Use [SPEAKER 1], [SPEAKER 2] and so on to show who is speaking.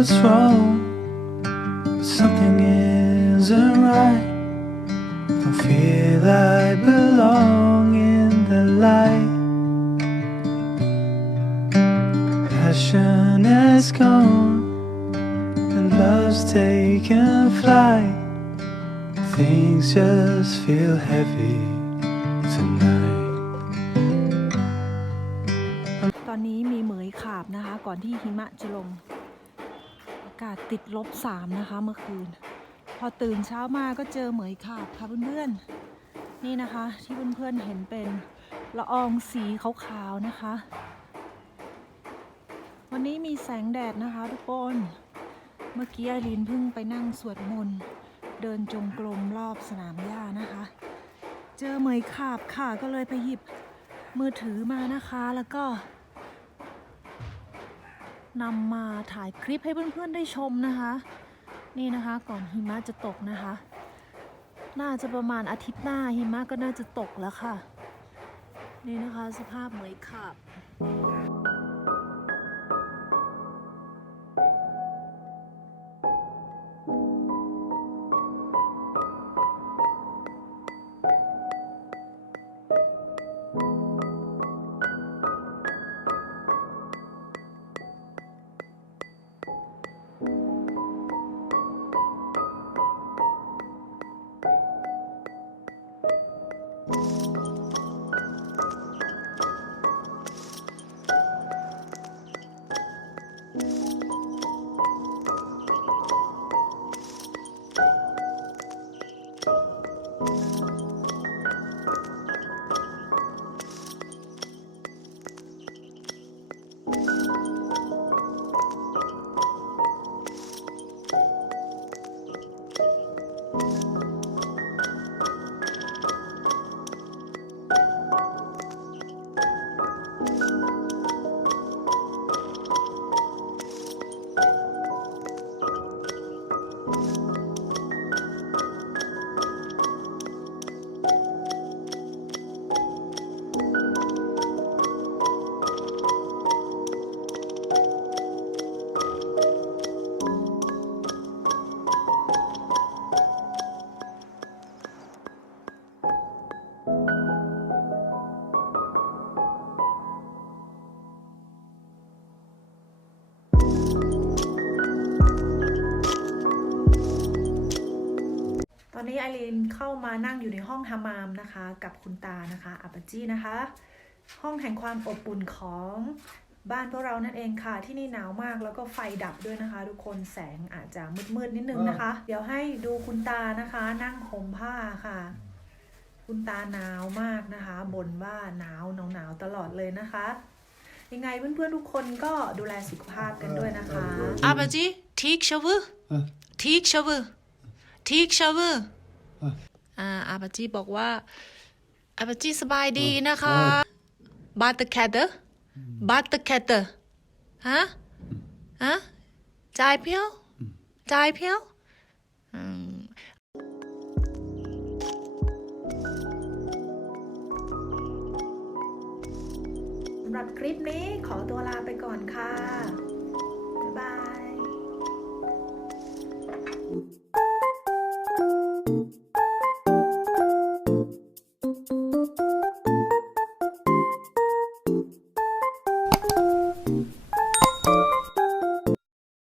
[SPEAKER 1] what's wrong. but Something isn't right. Don't feel I belong in the light. Passion has gone and love's taken flight. Things just feel heavy tonight.
[SPEAKER 2] ตอนนี้มีเหมยขาบนะคะ ก่อนที่หิมะจะลงากาศติดลบสามนะคะเมื่อคืน พอตื่นเช้ามาก็เจอเหมยขาบค่ะเพื่อนๆ นี่นะคะ ที่เพื่อนๆเห็นเป็นละอองสีขาวๆนะคะ วันนี้มีแสงแดดนะคะทุกคน เมื่อกี้ไอรีนเพิ่งไปนั่งสวดมนต์เดินจงกรมรอบสนามหญ้านะคะ เจอเหมยขาบค่ะก็เลยไปหยิบมือถือมานะคะแล้วก็ นำมาถ่ายคลิปให้เพื่อนๆได้ชมนะคะ นี่นะคะก่อนหิมะจะตกนะคะ น่าจะประมาณอาทิตย์หน้าหิมะก็น่าจะตกแล้วค่ะ นี่นะคะสภาพเหมยขาบ อนนี้ไอรีนเข้ามานั่งอยู่ในห้องฮามามนะคะ กับคุณตานะคะอาปาจี้นะคะ ห้องแห่งความอบอุ่นของบ้านพวกเรานั่นเองค่ะ ที่นี่หนาวมากแล้วก็ไฟดับด้วยนะคะ ทุกคนแสงอาจจะมืดๆนิดนึงนะคะ เดี๋ยวให้ดูคุณตานะคะ นั่งห่มผ้าค่ะ คุณตาหนาวมากนะคะบ่นว่าหนาวหนาวหนาวๆตลอดเลยนะคะ ยังไงเพื่อนๆทุกคนก็ดูแลสุขภาพกันด้วยนะคะ
[SPEAKER 3] อาบาจีทีกชาวทีกชาว ทีกชาวอ่าอาบาจีบอกว่าอาบาจีสบายดีนะคะบาตแคเตอร์บาตแคเตอร์ฮะฮะจ่ายเพียวจ่ายเพียวอืม
[SPEAKER 2] สำหรับคลิปนี้ขอตัวลาไปก่อนค่ะ